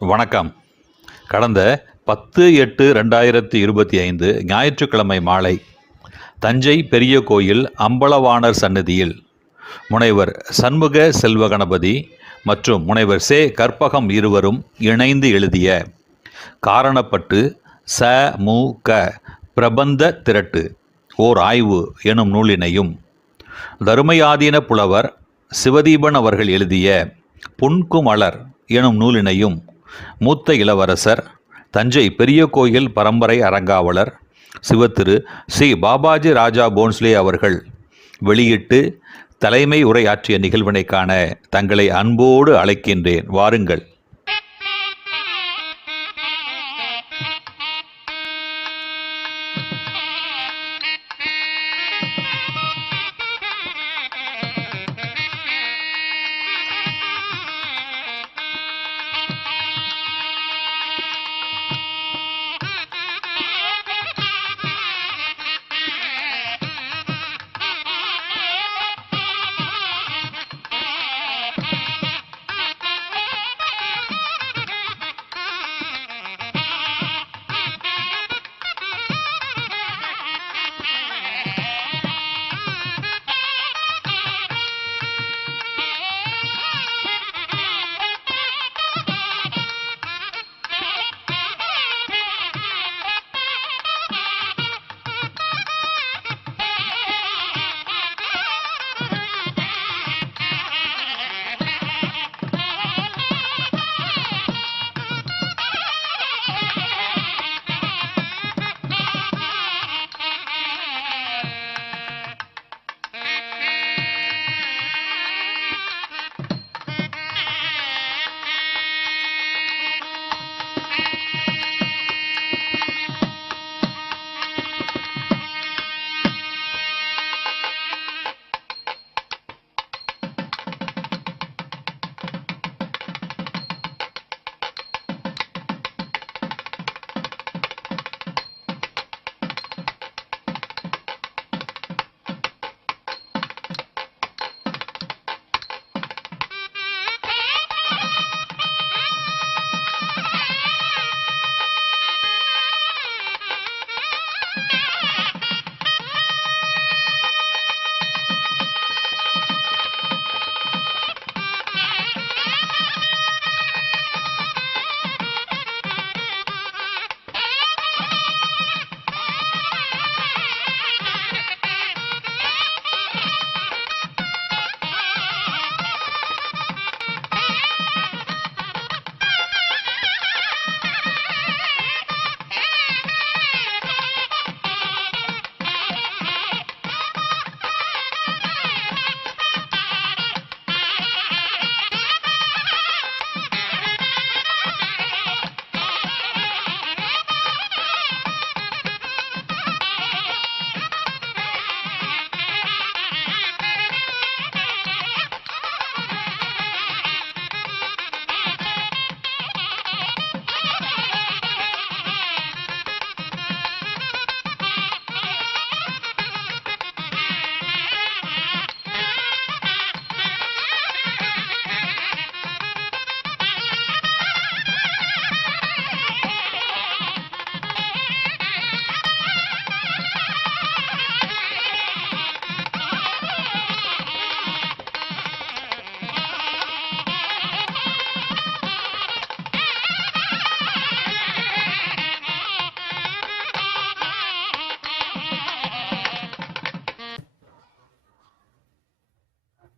வணக்கம். கடந்த 10/8/2025 ஞாயிற்றுக்கிழமை மாலை தஞ்சை பெரிய கோயில் அம்பலவாணர் சந்நிதியில் முனைவர் சண்முக செல்வ கணபதி மற்றும் முனைவர் சே கற்பகம் இருவரும் இணைந்து எழுதிய காரணப்பட்டு ச.மு.க. பிரபந்த திரட்டு ஓர் ஆய்வு எனும் நூலினையும், தருமயாதீன புலவர் சிவதீபன் அவர்கள் எழுதிய புன்குமலர் எனும் நூலினையும் மூத்த இளவரசர், தஞ்சை பெரிய கோயில் பரம்பரை அறங்காவலர் சிவத்திரு ஸ்ரீ பாபாஜி ராஜா போன்ஸ்லே அவர்கள் வெளியிட்டு தலைமை உரையாற்றிய நிகழ்வினை காண தங்களை அன்போடு அழைக்கின்றேன். வாருங்கள்.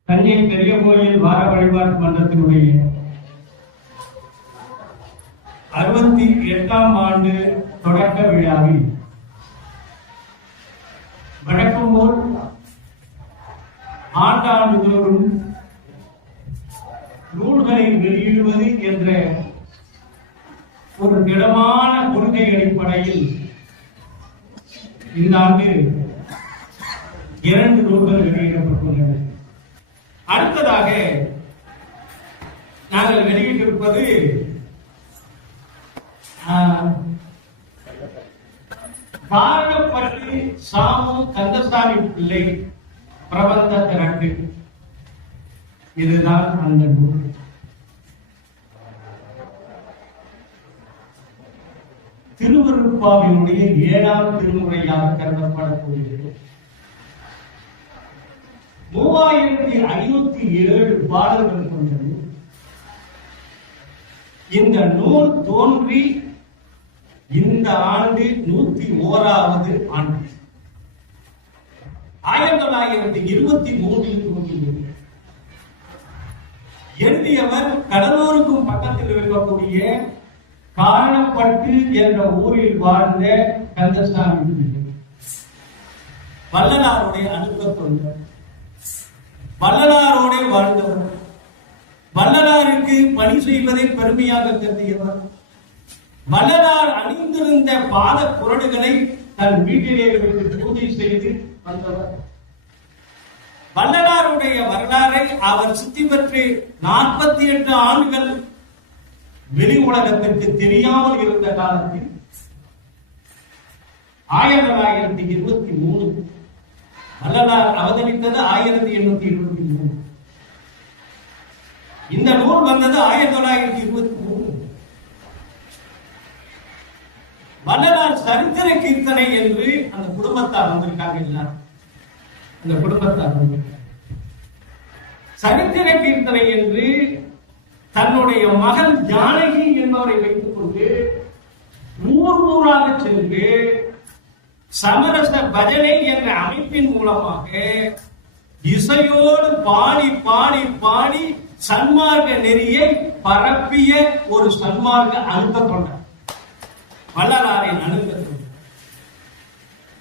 தஞ்சை பெரிய கோயில் வார வழிபாட்டு மன்றத்தினுடைய 68ஆம் ஆண்டு தொடக்க விழாவில் வழக்கம் போல் ஆண்டாண்டுதோறும் நூல்களை வெளியிடுவது என்ற ஒரு திடமான கொள்கை அடிப்படையில் இந்த ஆண்டு 2 நூல்கள் வெளியிடப்பட்டுள்ளன. அடுத்ததாக நாங்கள் வெளியிட்டிருப்பது காரணப்பட்டு சாமு கந்தசாமி பிள்ளை பிரபந்த திரட்டு. இதுதான் அந்த நூல். திருவருட்பாவினுடைய 7ஆம் திருமுறையாக கருதப்படக்கூடியது. 3507 பாடல்கள் கொண்டது. இந்த நூல் தோன்றி இந்த ஆண்டு 101வது ஆண்டு 1923 தோன்றியது. எழுதியவர் கடலூருக்கும் பக்கத்தில் இருக்கக்கூடிய காரணப்பட்டு என்ற ஊரில் வாழ்ந்த கந்தசாமி வள்ளலாருடைய அனுப்ப தொண்டர், வள்ளலாரோட வாழ்ந்தவர், வள்ளலாருக்கு பணி செய்வதை பெருமையாக கருதியவர், வள்ளலார் அணிந்திருந்த பாத குரடுகளை தன் வீட்டிலே வைத்து பூஜை செய்து வந்தவர். வள்ளலாருடைய வரலாறை அவர் சுத்தி பெற்று 48 ஆண்டுகள் வெளி உலகத்திற்கு தெரியாமல் இருந்த காலத்தில் 1923 வள்ளலார் அவதரித்தது 1823. இந்த நூல் வந்தது 1923. வள்ளலார் சரித்திர கீர்த்தனை என்று அந்த குடும்பத்தார் வந்திருக்காங்க. எல்லாரும் அந்த குடும்பத்தார் சரித்திர கீர்த்தனை என்று தன்னுடைய மகள் ஜானகி என்பவரை வைத்துக் கொண்டு ஊர் ஊராக சென்று சமரச பஜனை என்ற அமைப்பின் மூலமாக இசையோடு பாடி பாடி பாடி சன்மார்க்க நெறியை பரப்பிய ஒரு சன்மார்க்க அனுப்ப தொண்டர், வள்ளலாரின் அனுப்ப தொண்டர்.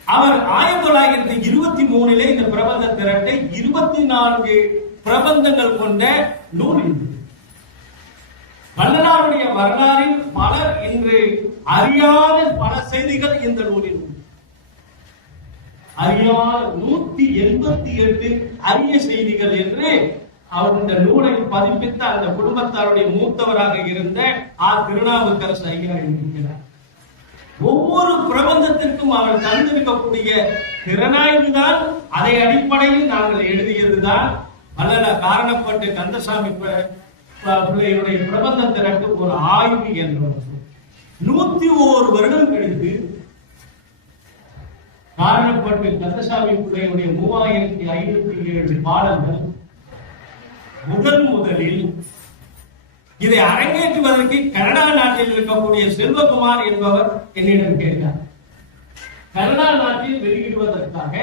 அவர் 1923 இந்த பிரபந்த திரட்டை 24 பிரபந்தங்கள் கொண்ட நூல். வள்ளலாருடைய வரலாறில் பலர் இன்று அறியாத பல செய்திகள் இந்த நூலில் அறியாத 188 அரிய செய்திகள் என்று அவர் இந்த நூலை பதிப்பித்த அந்த குடும்பத்தாருடைய மூத்தவராக இருந்த திருநாவுக்கரசு ஐயா இருக்கிறார். ஒவ்வொரு பிரபந்தத்திற்கும் அவர் தந்திருக்கக்கூடிய திறனாய்வு தான், அதை அடிப்படையில் நாங்கள் எழுதியதுதான் வள்ளலார் காரணப்பட்டு கந்தசாமி பிள்ளையுடைய பிரபந்த திரட்டு ஒரு ஆய்வு என்ற 101 வருடம் கழித்து காரணப்பட்டு கந்தசாமி பிள்ளையுடைய 3507 பாடல்கள் முதலில் இதை அரங்கேற்றுவதற்கு கனடா நாட்டில் இருக்கக்கூடிய செல்வகுமார் என்பவர் என்னிடம் கேட்டார். கனடா நாட்டில் வெளியிடுவதற்காக,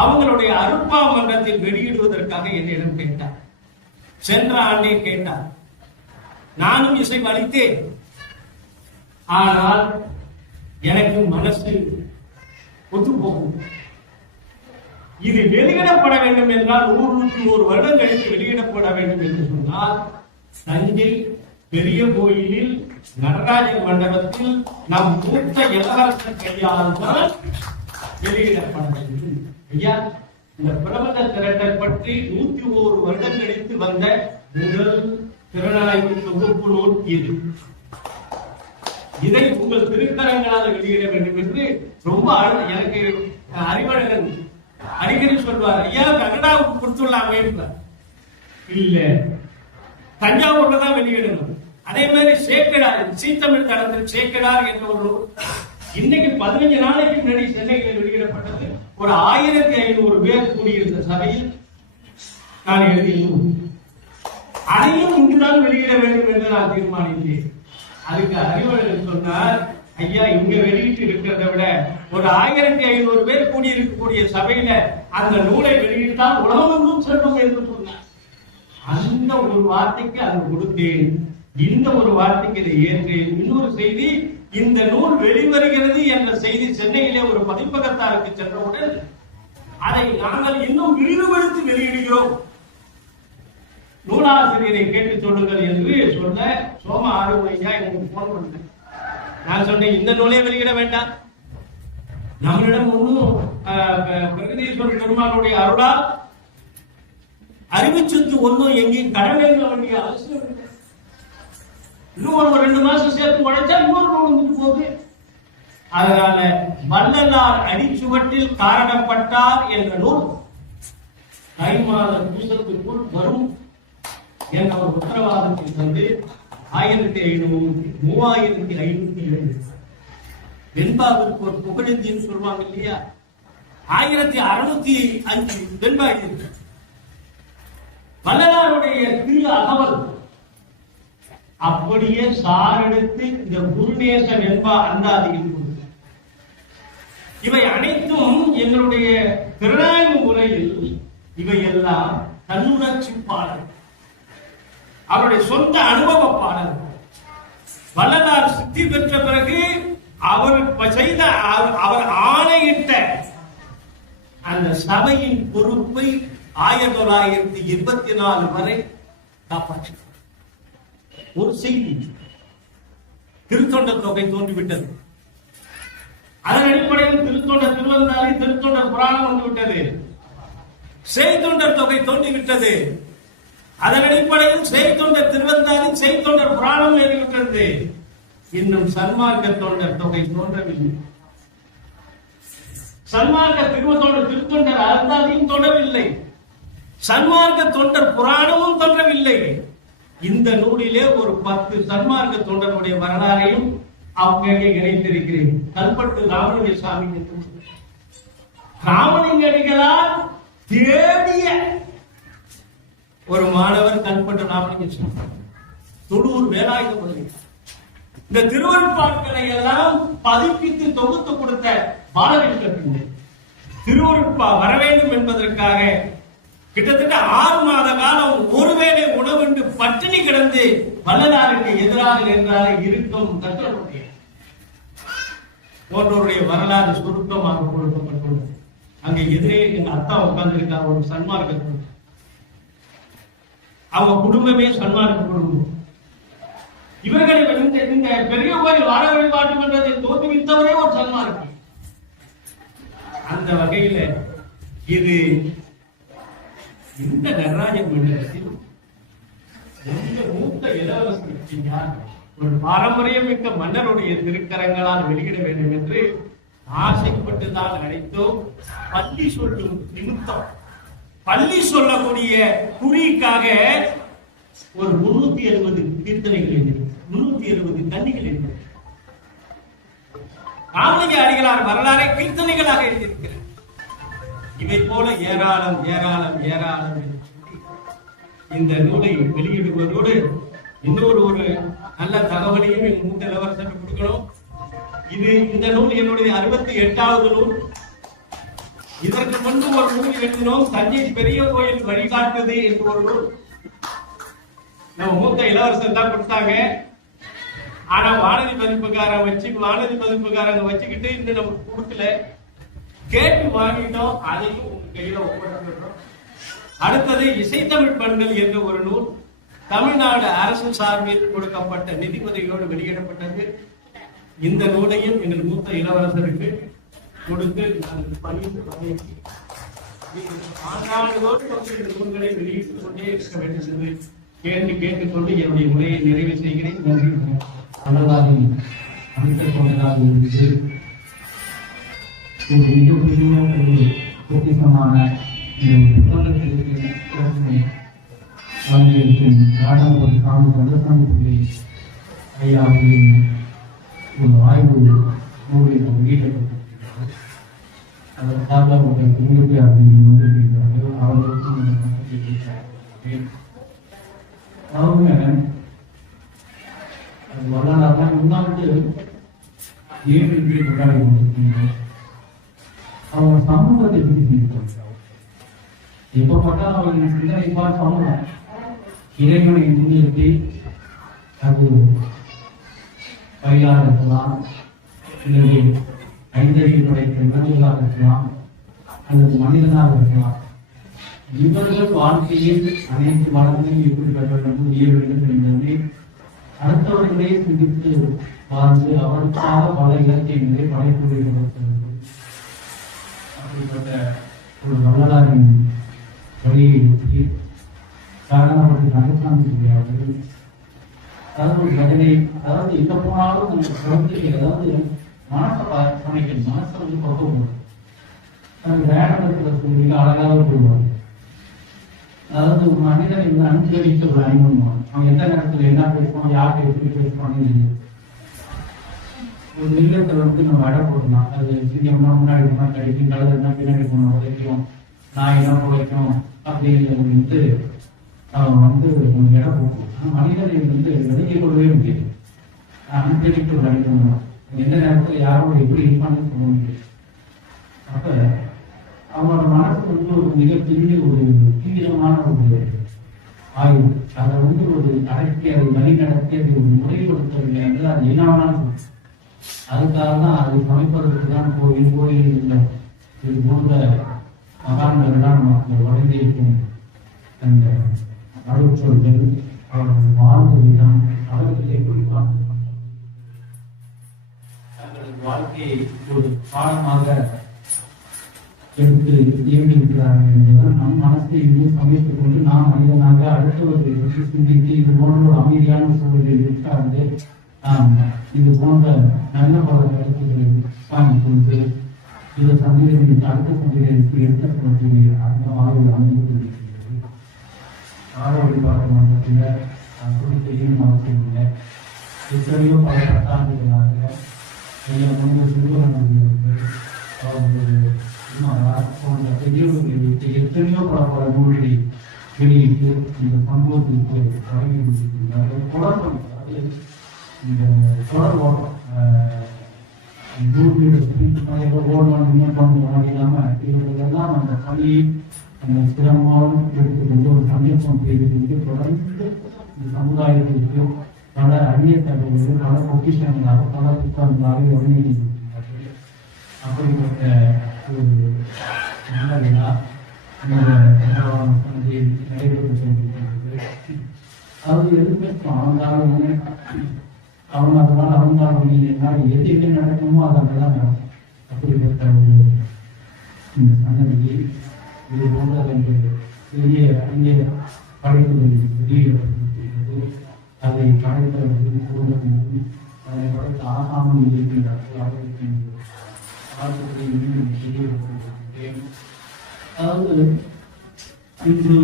அவங்களுடைய அருட்பா மன்றத்தில் வெளியிடுவதற்காக என்னிடம் கேட்டார். சென்ற ஆண்டே கேட்டார். நானும் இசை அளித்தேன். ஆனால் எனக்கு மனசு ஒத்துப்போகும். இது வெளியிடப்பட வேண்டும் என்றால் 101 வருடம் கழித்து வெளியிடப்பட வேண்டும் என்று சொன்னால் தஞ்சை பெரிய கோயிலில் நடராஜர் மண்டபத்தில் நம் மூத்த இளவரசர் கையால் தான் வெளியிடப்பட வேண்டும். ஐயா, இந்த பிரபந்த திரட்டை பற்றி 101 வருடம் கழித்து வந்த முதல் திறனாய்வு தொகுப்பு நூல் இது. இதை உங்கள் திருக்கரங்களால் வெளியிட வேண்டும் என்று ரொம்ப எனக்கு அறிவழகன் அடிக்கடி சொல்வார். ஐயா, கனடாவுக்கு கொடுத்துள்ளாமே. இல்ல, தஞ்சாவூர்ல தான் வெளியிடணும். அதே மாதிரி சேக்கடார், சீத்தமிழ் தளத்தில் சேக்கடார் என்ற ஒரு இன்னைக்கு 15 நாளைக்கு முன்னாடி சென்னையில் வெளியிடப்பட்டது. ஒரு 1500 பேர் கூடியிருந்த சபையில் நான் எழுதினோம். அதையும் இங்குதான் வெளியிட வேண்டும் என்று நான் தீர்மானித்தேன். அதுக்கு அறிவழகன் சொன்னார், ஐயா, இங்க வெளியிட்டு இருக்கிறத விட ஒரு 1500 பேர் கூடியிருக்கக்கூடிய சபையில அந்த நூலை வெளியிட்டால் உலகமும் செல்லும் என்று சொன்னார். அந்த ஒரு வார்த்தைக்கு அது கொடுத்தேன். இந்த ஒரு வார்த்தைக்கு இதை ஏற்றேன். இன்னொரு செய்தி, இந்த நூல் வெளிவருகிறது என்ற செய்தி சென்னையிலே ஒரு பதிப்பகத்தாருக்கு சென்றவுடன் அதை நாங்கள் இன்னும் விரிவுபடுத்தி வெளியிடுகிறோம், நூலாசிரியரை கேட்டு சொல்லுங்கள் என்று சொல்ல சோம ஆறுமையா எனக்கு போன் பண்ண. நான் சொன்னேன், இந்த நூலை வெளியிட வேண்டாம். நம்மளிடம் ஒன்றும் பிரகதீஸ்வரர் பெருமானுடைய அருளால் அறிவு சொத்து ஒன்றும் எங்கேயும் கடன் எழுத வேண்டிய அவசியம் இல்லை. இன்னும் ஒரு 2 மாசம் சேர்த்து உழைச்சா இன்னொரு நூல் வந்துட்டு போகுது. அதனால வள்ளலார் அடிச்சுவட்டில் காரணப்பட்டார் என்ற நூல் தை மாத பூசத்துக்குள் வரும் என்ற ஒரு உத்தரவாதத்தை தந்து 3507 வெண்பாவிற்கு ஒரு புகழேந்தின்னு சொல்லுவாங்க இல்லையா, 1605 வெண்பா எழுதி வள்ளலாருடைய திரு அகவல் அப்படியே சாரெடுத்து இந்த குருநேச வெண்பா அந்தாதியில் கொடுத்தார். இவை அனைத்தும் எங்களுடைய திறனாய்வு முறையில் இவையெல்லாம் தன்னுணர்ச்சி பாடல், அவருடைய சொந்த அனுபவ பாடல். வள்ளலார் சித்தி பெற்ற பிறகு அவர் செய்த அவர் ஆணையிட்ட அந்த சபையின் பொறுப்பை 1984 வரை காப்பாற்றினார். ஒரு செய்தி, திருத்தொண்டர் தொகை தோன்றிவிட்டது. அதன் அடிப்படையில் திருத்தொண்டர் திருவந்தாளி, திருத்தொண்டர் புராணம் வந்துவிட்டது. செய்தொண்டர் தொகை தோன்றிவிட்டது. அதன் அடிப்படையில் செய்தொண்டர் திருவந்தாளி, செய்தொண்டர் புராணம் ஏறிவிட்டது. இன்னும் சன்மார்க்க தொண்டர் தொகை தோன்றவில்லை. சன்மார்க்க திருத்தொண்டர் அறந்தாலையும் தொடரவில்லை. சன்மார்க்க தொண்டர் புராணமும் தோன்றவில்லை. இந்த நூலிலே ஒரு 10 சன்மார்க்க தொண்டருடைய வரலாறையும் அவங்க இணைத்திருக்கிறேன். கல்பட்டு ராமலிங்க சாமி ராமலிங்க அடிகளால் தேடிய ஒரு மாணவர் கல்பட்டு ராமலிங்க சாமி, தொழூர் வேலாயுத பள்ளி. இந்த திருவருட்பாக்களை எல்லாம் பதிப்பித்து தொகுத்து கொடுத்த பாலகிருஷ்ண திருவருட்பா வர வேண்டும் என்பதற்காக கிட்டத்தட்ட 6 மாத காலம் ஒருவேளை உணவுண்டு பட்டினி கிடந்து வள்ளலாருக்கு எதிராக நின்றாலே இருக்கும் தத்துவனுடைய போன்றோருடைய வரலாறு சுருக்கமாக கொடுக்கப்பட்டுள்ளது. அங்க எதிரே எங்க அத்தா உட்கார்ந்திருக்கார், ஒரு சன்மார்க்க, அவங்க குடும்பமே சன்மார்க்க குடும்பம். இவர்களை இந்த பெரிய கோயில் வார வழிபாட்டு மன்றத்தை தோற்றுவித்தவரே ஒரு சன்மார்க்க. அந்த வகையில இது இந்த நடராஜன் மண்டலத்தில் மூத்த இளவரசர் ஒரு பாரம்பரியம் மிக்க மன்னருடைய திருக்கரங்களால் வெளியிட வேண்டும் என்று ஆசைப்பட்டுதான் அழைத்தோம். பள்ளி சொல்லும் நிமித்தம், பள்ளி சொல்லக்கூடிய குறிக்காக ஒரு 370 கீர்த்தனைகள் எழுதி, 370 கன்னிகள் எழுதி ராமலிங்க அடிகளார் வரலாறை கீர்த்தனைகளாக எழுதியிருக்கிறார். இவை போல ஏராளம் ஏராளம் ஏராளம் இந்த நூலை வெளியிடுவதோடு இன்னொரு ஒரு நல்ல தகவலையும் என் மூத்த இளவரசருக்கு கொடுக்கணும். இந்த நூல் என்னுடைய 68வது நூல். இதற்கு முன்பு ஒரு நூல் எழுதினோம், தஞ்சை பெரிய கோயில் வழிகாட்டுது என்று ஒரு நூல். நம்ம மூத்த இளவரசர் தான் கொடுத்தாங்க. ஆனா வானதி பதிப்புக்காரங்க வச்சுக்கிட்டு இன்னும் நமக்கு கொடுக்கல, கேட்டு வாங்கிட்டோம். அதையும் உங்க கையில ஒப்படைக்கிறோம். அடுத்தது இசைத்தமிழ் பண்கள் என்ற ஒரு நூல் தமிழ்நாடு அரசு சார்பில் கொடுக்கப்பட்ட நிதி உதவியோடு வெளியிடப்பட்டது. இந்த நூலையும் எங்கள் மூத்த இளவரசருக்கு கொடுத்து ஆண்டாண்டுதோடு இந்த நூல்களை வெளியிட்டுக் கொண்டே இருக்க வேண்டும் என்று கேட்டுக்கொண்டு என்னுடைய உரையை நிறைவு செய்கிறேன். நன்றி. வள்ளலாரின் அமைச்சர் கொண்டதாக இருந்து ஒரு மிகப்பெரிய ஒரு பொக்கிஷமான வழங்கியிருக்கும் ராஜாபுரம் சாமி கந்தசாமி பிள்ளை ஐயா அவர்களின் ஒரு ஆய்வு நூலில் வெளியிடப்பட்டிருக்கிறது. அதன் சார்பாக அவர்கள் திரும்பி அவர்கள் வந்திருக்கிறார்கள். அவர்களுக்கும் அவங்க வரலாறு முன்னாடி 7 கொண்டாடி கொண்டிருக்கின்றனர். அவங்க சமூகத்தை பற்றி சிந்திக்கிறாங்க. எப்ப பார்த்தாலும் அவர்கள் சிந்தனைப்பார் சமூகம் இறைவனை முன்னிறுத்தி, அது பயிலாக இருக்கலாம், அல்லது ஐந்தறிவு படைத்த விலங்குகளாக இருக்கலாம், அல்லது மனிதனாக இருக்கலாம். இவர்கள் வாழ்க்கையில் அனைத்து வளங்களையும் எப்படி பெற வேண்டும், செய்ய வேண்டும் என்பதை அடுத்தவர்களே சிந்தித்து வாழ்ந்து அவருக்காக பல இலக்கியங்களை படைப்புகளை அப்படிப்பட்ட ஒரு வள்ளலாரின் வழியை ஒட்டி காரணப்பட்டு கந்தசாமி அவர்கள் அதாவது பதிலை, அதாவது எங்க போனாலும் நம்ம குழந்தைகள், அதாவது மனசை சமைக்கணும், மனசை வந்து பக்குவம் நம்ம வேடத்துல சொல்லி அழகாக போடுவாங்க. அதாவது ஒரு மனிதனை அனுசரித்து ஒரு அனுபவம், அவன் எந்த நேரத்துல என்ன பேசுவான், யார்கிட்ட எப்படி பேசுவான்னு ஒரு இல்லத்தை வந்து நம்ம எடை போடலாம். அது சீக்கிரமா முன்னாடி போனால் கிடைக்கும், கலதுனா பின்னாடி போனால் உழைக்கும், நாயெல்லாம் உழைக்கும் அப்படிங்கிறது வந்து அவன் வந்து நம்ம எடை போடணும். ஆனால் மனிதனை வந்து விலகி கொள்ளவே முடியாது. அன்பிடிப்பு நடிக்கணும், எந்த நேரத்தில் யாரோட எப்படி இருப்பான்னு சொல்ல முடியாது. அப்ப அவனோட மனசு வந்து ஒரு மிகப்பெரிய ஒரு தீவிரமான ஒரு ஆய்வு. அதை வந்து ஒரு அடக்கி அதை வழிநடத்தி அதை ஒரு முறைப்படுத்தவில்லை என்று அது என்ன வேணாலும். அதுக்காக தான் அதை சமைப்பதற்கு தான் கோயில் இது போன்ற மகான்கள் தான் நமக்கு வழங்கியிருக்கும் அந்த அருட்சொல்கள், அவர்கள் வாழ்ந்த விதம், அவர்கள் எப்படி வாழ்ந்து தங்களது வாழ்க்கையை ஒரு பாடமாக எடுத்து இயங்கியிருக்கிறார்கள் என்பதுதான் நம் மனத்தை இன்னும் சமைத்துக் கொண்டு நாம் மனிதனாக அடுத்தவர்களை பற்றி சிந்தித்து இது போன்ற ஒரு அமைதியான சூழலில் உட்கார்ந்து நாம் இது போன்ற நல்ல பல கருத்துக்களை வாங்கிக் கொண்டு இந்த சந்தேகங்களுக்கு அடுத்த சந்தேகங்களுக்கு எடுத்துக்கொண்டு அந்த வாழ்வில் அமைந்து கொண்டிருக்கிறது. ஆரோக்கிய பார்க்கணும் குறித்த செய்யணும் அவசியம் இல்லை. எத்தனையோ பல பத்தாண்டுகளாக முன்பு சிறுவர்கள் அவர்கள் போன்ற பெரியவர்களை வைத்து எத்தனையோ பல நூல்களை வெளியிட்டு இந்த சமூகத்திற்கு வழங்கி கொடுத்திருக்கிறார்கள். குழப்பம் இந்த தொடர் ஓட்டம் இல்லாமல் இவர்களெல்லாம் அந்த பணியை அந்த சிரமமாகவும் எடுத்துக்கொண்டு ஒரு சந்தர்ப்பம் செய்வதற்கு தொடர்ந்து இந்த சமுதாயத்திற்கு பல அரிய தகவல்கள், பல பொக்கிஷங்களாக, பல புத்தகங்களாக வழங்கி அப்படிப்பட்ட ஒரு நல்ல விழா நடைபெற்று கொண்டிருக்கிறது. அதாவது எதுவுமே அவனால் எது நடக்குமோ அதெல்லாம் நடக்கும். அப்படிப்பட்ட ஒரு இந்த சந்ததியை இது போன்ற ரெண்டு பெரிய அரிய படைப்புகள் வெளியிடப்பட்டிருக்கிறது. அதை படைத்தவர்கள் குடும்பத்தினரும் அதை படைத்த ஆசாமும் இருக்கிறார்கள். அவர்களுக்கு வாழ்த்துக்களை மீண்டும் தெரியப்படுத்தியிருக்கிறேன். அதாவது இன்று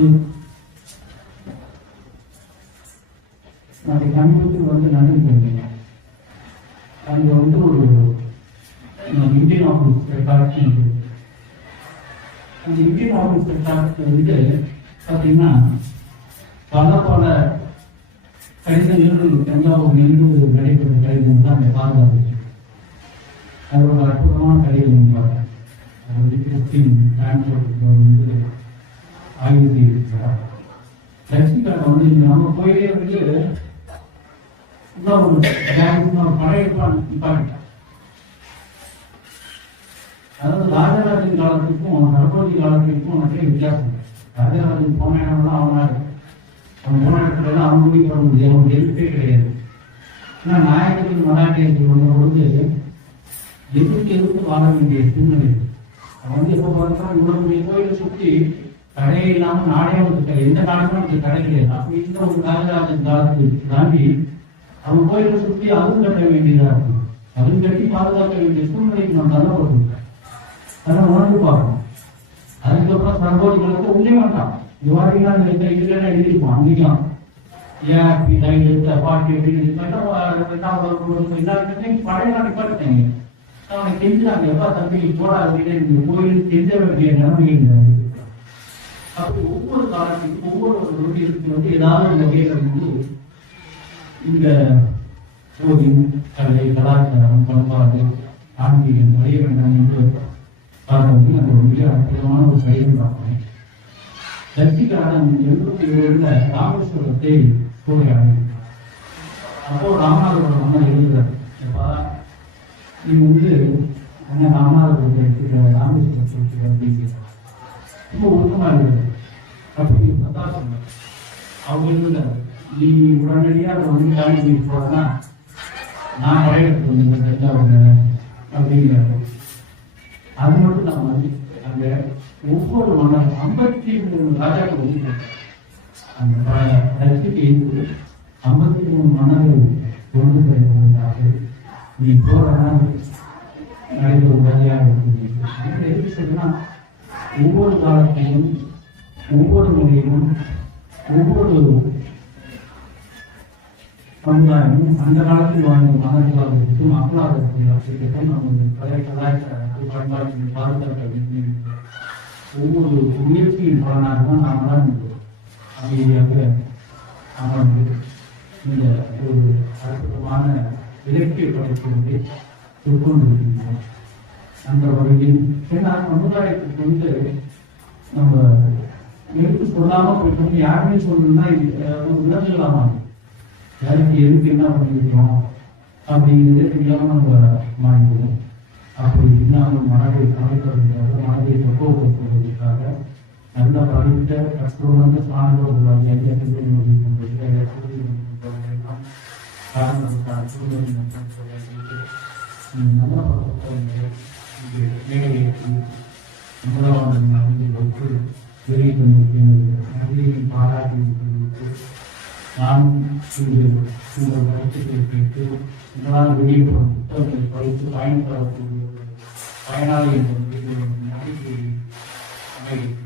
நாளை சமீபத்தில் வந்து நடந்துருந்தீங்க. அங்கே வந்து ஒரு இந்தியன் ஆஃபீஸ் ரெக்கார்ட்ஸ் அந்த இந்தியன் ஆஃபீஸ் ரெக்கார்ட்ஸ் வந்து பார்த்தீங்கன்னா பல கடிதங்கள் தஞ்சாவூரிலிருந்து நடைபெற்ற கடிதங்கள் தான் அந்த பாதுகாப்பு. அது ஒரு அற்புதமான கடிதம் வந்து ஆய்வு செய்திருக்கிறார். லட்சுமிக்காக வந்து நம்ம கோயிலே வந்து இன்னும் ஒரு படையெடுப்பான். அதாவது ராஜராஜன் காலத்துக்கும் சரபோஜி காலத்துக்கும் நிறைய வித்தியாசம். ராஜராஜன் போன இடம்லாம் அவனாரு, அவன் போன இடத்துலலாம் அவன் முடிக்க முடியாது, அவனுக்கு எழுப்பே கிடையாது. ஏன்னா நாயகத்தின் மராட்டியத்தில் வந்த பொழுது எதிர்த்து வாழ வேண்டிய சூழ்நிலை. அவன் வந்து எப்போ பார்த்தாலும் இவ்வளவு கோயிலை சுற்றி கடையே இல்லாமல் நாடே வந்து எந்த நாடுமே அவனுக்கு கடை கிடையாது. அப்படி இந்த ஒரு ராஜராஜன் காலத்துக்கு தாண்டி அவன் கோயிலை சுற்றி அதுவும் கட்ட வேண்டியதா இருக்கும். அதுவும் கட்டி பாதுகாக்க வேண்டிய சூழ்நிலைக்கு நம்ம தள்ளப்பட்டிருக்கோம். அதெல்லாம் உணர்ந்து பார்க்கணும். அதுக்கப்புறம் சர்வோதிகளுக்கு உள்ளே வேண்டாம். விவாதிக்கலாம் இல்லைன்னா எழுதிருப்போம். அங்கேயும் ஏன் அப்படி லைன் எடுத்த பாட்டு எப்படி படையெல்லாம் நிப்பாட்டீங்க. அவனை கெஞ்சாங்க, எப்பா தம்பி போடாது கோயிலுக்கு கெஞ்ச வேண்டிய நிலைமை இருந்தாரு. அப்படி ஒவ்வொரு காலத்துக்கும் ஒவ்வொரு தொழிலுக்கு வந்து ஏதாவது ஒரு வகையில வந்து இந்த கோயில், கலை, கலாச்சாரம், பண்பாடு, ஆன்மீகம் வரைய வேண்டாம் என்று பார்க்கறது அந்த ஒரு மிக அற்புதமான ஒரு செயல் பார்க்கணும். லட்சிக்காரன் 77 ராமேஸ்வரத்தை சூறையாடி. அப்போ ராமநாதபுரம் மன்னர் எழுதுறாரு, நீங்க வந்து என்ன ராமநாதபுரத்தை எடுத்துக்கிற ராமேஸ்வரத்தை எடுத்துக்கிற அப்படின்னு ரொம்ப ஒழுக்கமா இருக்காரு. அப்படி பார்த்தா சொன்னார் அவங்க எழுதுறாரு, நீ உடனடியாக அதை வந்து தாண்டி போறனா நான் படையெடுத்து வந்து தஞ்சாவூர் அப்படிங்கிறாரு. அது மட்டும் நான் வந்து அந்த ஒவ்வொரு மன்னர் 53 ராஜாக்கள் வந்து அந்த ரசிக்கு 53 மன்னர்கள் கொண்டு போயிருந்தார்கள். நீ போறனா நடைபெறும் வேலையாக இருக்குது. எதுக்கு சொல்லுன்னா ஒவ்வொரு காலத்திலும் ஒவ்வொரு முறையிலும் ஒவ்வொரு சமுதாயமும் அந்த காலத்தில் வாழ்ந்த மன்னர்களாகவும் மக்களாகவும் நமது பழைய கலாச்சார பண்பாட்டின் பாதுகாக்க ஒவ்வொரு முயற்சியின் பலனாக தான் நாமெல்லாம் அமைதியாக அமர்ந்து இந்த ஒரு அற்புதமான இலக்கிய படைப்பினை கொண்டிருக்கின்றோம். அந்த வகையில் சமுதாயத்துக்கு வந்து நம்ம எடுத்து சொல்லாம போயிட்டு யாருமே சொல்லணும்னா விலங்குகளாமா யாருக்கு எதுக்கு என்ன பண்ணிருக்கோம் அப்படிங்கிறதே தெரியாம நம்ம மாறிடுவோம். அப்படி இல்லாமல் மனதை அமைப்பதற்காக மனதை பக்குவப்படுத்துவதற்காக நல்ல படித்த கஷ்டமான சான்றோர்கள் பாராட்டி நான் உங்கள் கருத்துக்களை கேட்டு இதனால் வெளியிடும் புத்தகங்களை படித்து பயன்படக்கூடிய பயனாளி என்ற நம்பிக்கையை அமைகிறது.